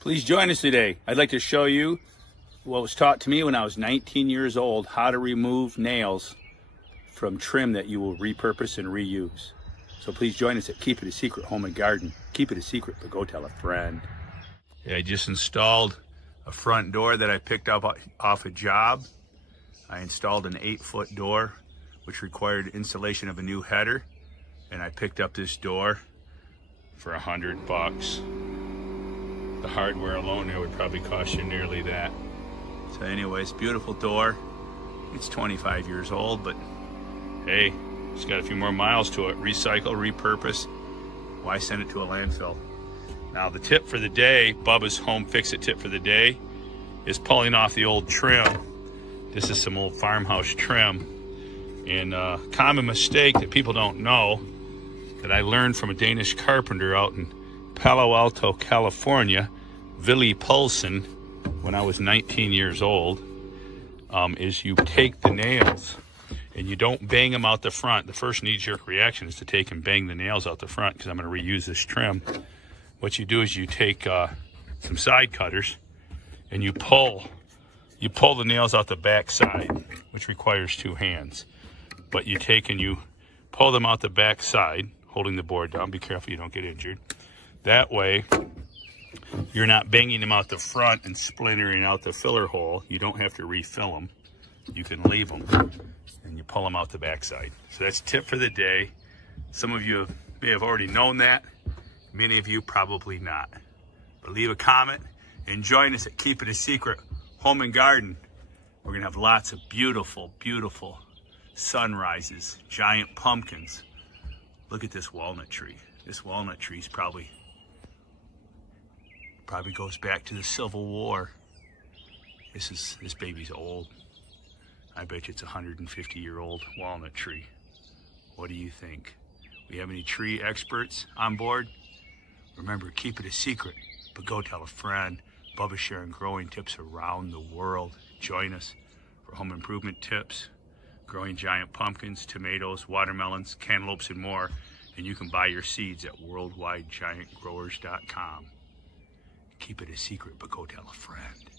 Please join us today. I'd like to show you what was taught to me when I was 19 years old, how to remove nails from trim that you will repurpose and reuse. So please join us at Keep It a Secret Home and Garden. Keep it a secret, but go tell a friend. Yeah, I just installed a front door that I picked up off a job. I installed an 8-foot door, which required installation of a new header. And I picked up this door for $100. The hardware alone there would probably cost you nearly that. So anyways, beautiful door. It's 25 years old, but hey, it's got a few more miles to it. Recycle, repurpose. Why send it to a landfill? Now the tip for the day, Bubba's home fix-it tip for the day, is pulling off the old trim. This is some old farmhouse trim. And a common mistake that people don't know that I learned from a Danish carpenter out in Palo Alto, California, Willy Poulsen, when I was 19 years old, is you take the nails and you don't bang them out the front. The first knee-jerk reaction is to take and bang the nails out the front because I'm going to reuse this trim. What you do is you take some side cutters and you pull the nails out the back side, which requires 2 hands. But you take and you pull them out the back side, holding the board down. Be careful you don't get injured. That way, you're not banging them out the front and splintering out the filler hole. You don't have to refill them. You can leave them, and you pull them out the backside. So that's tip for the day. Some of you may have already known that. Many of you probably not. But leave a comment and join us at Keep It a Secret Home and Garden. We're gonna have lots of beautiful, beautiful sunrises, giant pumpkins. Look at this walnut tree. This walnut tree is probably goes back to the Civil War. This baby's old. I bet you it's a 150-year-old walnut tree. What do you think? We have any tree experts on board? Remember, keep it a secret, but go tell a friend. Bubba's sharing growing tips around the world. Join us for home improvement tips, growing giant pumpkins, tomatoes, watermelons, cantaloupes, and more. And you can buy your seeds at worldwidegiantgrowers.com. Keep it a secret, but go tell a friend.